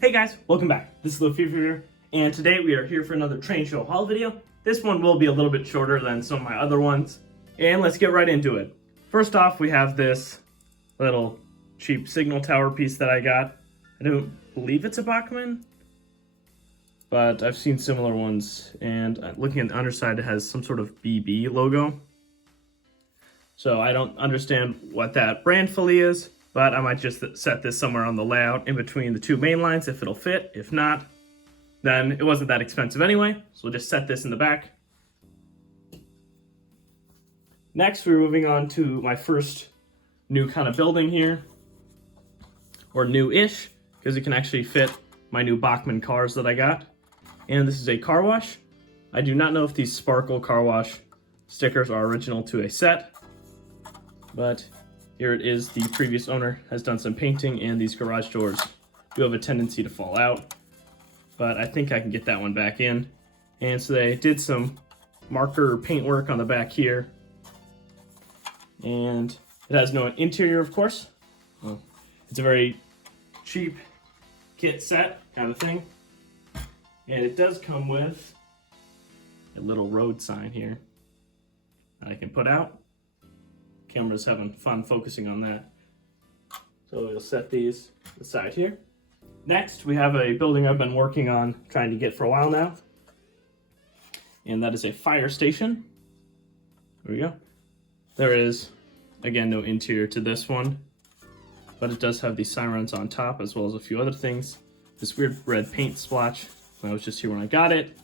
Hey guys, welcome back. This is Thelefevrefever, and today we are here for another Trainshow Haul video. This one will be a little bit shorter than some of my other ones, and let's get right into it. First off, we have this little cheap signal tower piece that I got. I don't believe it's a Bachmann, but I've seen similar ones, and looking at the underside, it has some sort of BB logo. So I don't understand what that brand fully is, but I might just set this somewhere on the layout in between the two main lines if it'll fit. If not, then it wasn't that expensive anyway, so we'll just set this in the back. Next, we're moving on to my first new kind of building here, or new-ish, because it can actually fit my new Bachmann cars that I got. And this is a car wash. I do not know if these sparkle car wash stickers are original to a set, but here it is. The previous owner has done some painting, and these garage doors do have a tendency to fall out, but I think I can get that one back in. And so they did some marker paint work on the back here, and it has no interior, of course. Well, it's a very cheap kit set kind of thing, and it does come with a little road sign here that I can put out. Camera's having fun focusing on that. So we'll set these aside here. Next, we have a building I've been working on trying to get for a while now, and that is a fire station. There we go. There is, again, no interior to this one, but it does have these sirens on top as well as a few other things. This weird red paint splotch, I was just here when I got it.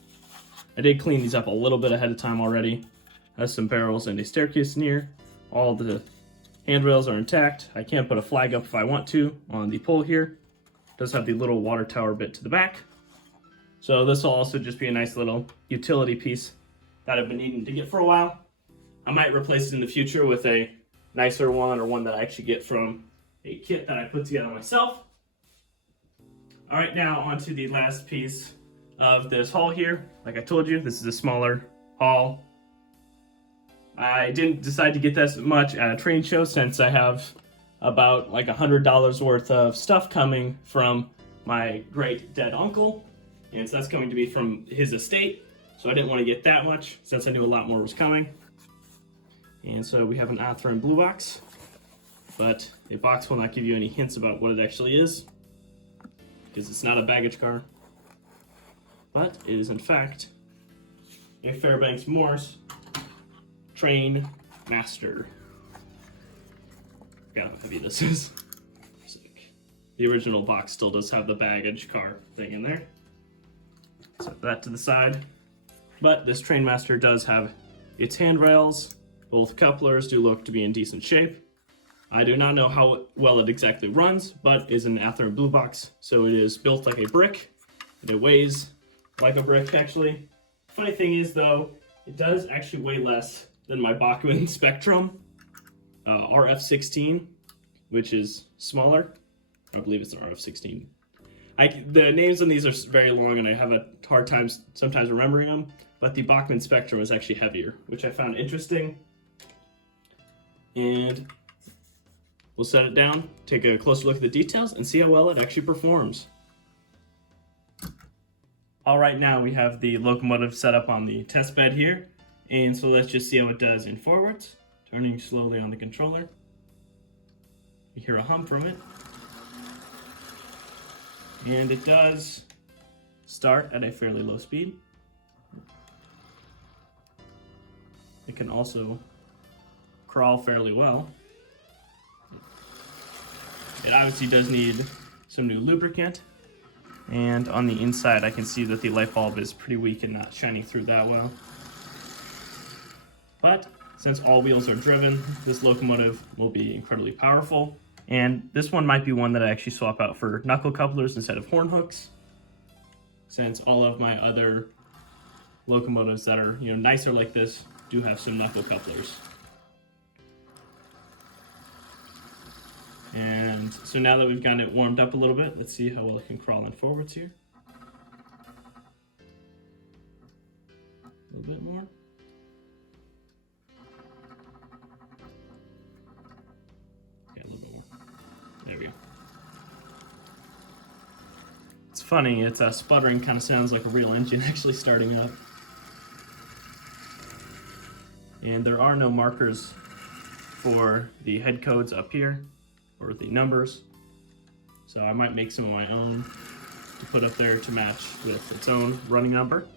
I did clean these up a little bit ahead of time already. Has some barrels and a staircase near. All the handrails are intact. I can put a flag up if I want to on the pole here. It does have the little water tower bit to the back. So this will also just be a nice little utility piece that I've been needing to get for a while. I might replace it in the future with a nicer one, or one that I actually get from a kit that I put together myself. All right, now onto the last piece of this haul here. Like I told you, this is a smaller haul. I didn't decide to get this much at a train show since I have about like $100 worth of stuff coming from my great dead uncle, and so that's going to be from his estate, so I didn't want to get that much since I knew a lot more was coming. And so we have an Athearn blue box, but a box will not give you any hints about what it actually is, because it's not a baggage car, but it is in fact a Fairbanks Morse Trainmaster. Forgot how heavy this is. The original box still does have the baggage car thing in there. Set that to the side. But this Trainmaster does have its handrails. Both couplers do look to be in decent shape. I do not know how well it exactly runs, but is an Athearn blue box, so it is built like a brick, and it weighs like a brick actually. Funny thing is though, it does actually weigh less than my Bachmann Spectrum RF16, which is smaller. I believe it's an RF16. The names on these are very long, and I have a hard time sometimes remembering them, but the Bachmann Spectrum is actually heavier, which I found interesting. And we'll set it down, take a closer look at the details, and see how well it actually performs. All right, now we have the locomotive set up on the test bed here. And so let's just see how it does in forwards. Turning slowly on the controller. You hear a hum from it. And it does start at a fairly low speed. It can also crawl fairly well. It obviously does need some new lubricant. And on the inside, I can see that the light bulb is pretty weak and not shining through that well. But since all wheels are driven, this locomotive will be incredibly powerful. And this one might be one that I actually swap out for knuckle couplers instead of horn hooks, since all of my other locomotives that are nicer like this do have some knuckle couplers. And so now that we've gotten it warmed up a little bit, let's see how well it can crawl in forwards here. A little bit more. Yeah, a little bit more. There we go. funny, it's sputtering, kind of sounds like a real engine actually starting up. And there are no markers for the head codes up here, or the numbers. So I might make some of my own to put up there to match with its own running number.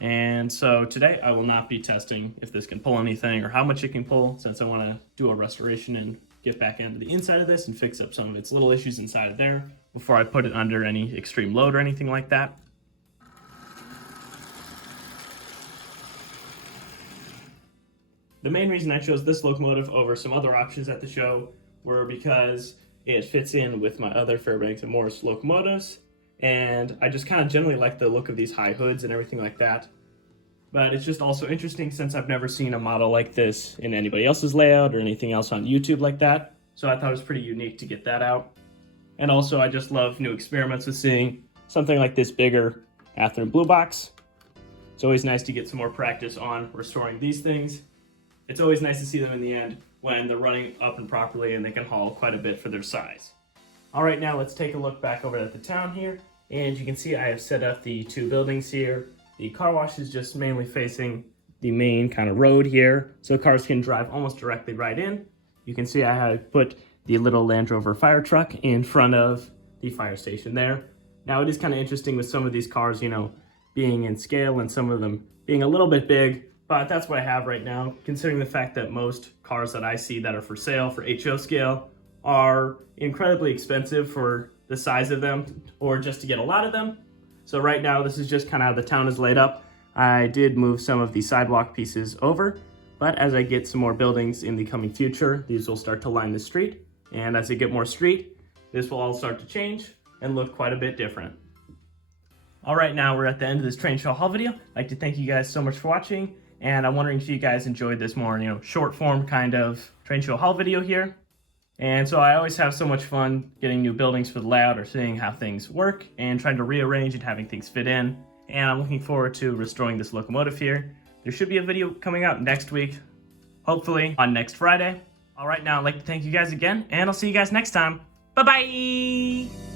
And so today I will not be testing if this can pull anything or how much it can pull, since I want to do a restoration and get back into the inside of this and fix up some of its little issues inside of there before I put it under any extreme load or anything like that. The main reason I chose this locomotive over some other options at the show were because it fits in with my other Fairbanks and Morris locomotives, and I just kind of generally like the look of these high hoods and everything like that. But it's just also interesting since I've never seen a model like this in anybody else's layout or anything else on YouTube like that, so I thought it was pretty unique to get that out. And also I just love new experiments with seeing something like this bigger Athearn blue box. It's always nice to get some more practice on restoring these things. It's always nice to see them in the end when they're running up and properly and they can haul quite a bit for their size. All right, now let's take a look back over at the town here. And you can see I have set up the two buildings here. The car wash is just mainly facing the main kind of road here, so cars can drive almost directly right in. You can see I have put the little Land Rover fire truck in front of the fire station there. Now it is kind of interesting with some of these cars, you know, being in scale and some of them being a little bit big, but that's what I have right now, considering the fact that most cars that I see that are for sale for HO scale are incredibly expensive for the size of them or just to get a lot of them. So right now this is just kind of how the town is laid up. I did move some of the sidewalk pieces over, but as I get some more buildings in the coming future, these will start to line the street. And as I get more street, this will all start to change and look quite a bit different. All right, now we're at the end of this Trainshow Haul video. I'd like to thank you guys so much for watching. And I'm wondering if you guys enjoyed this more, you know, short form kind of Trainshow Haul video here. And so I always have so much fun getting new buildings for the layout or seeing how things work and trying to rearrange and having things fit in. And I'm looking forward to restoring this locomotive here. There should be a video coming out next week, hopefully on next Friday. All right, now I'd like to thank you guys again, and I'll see you guys next time. Bye-bye!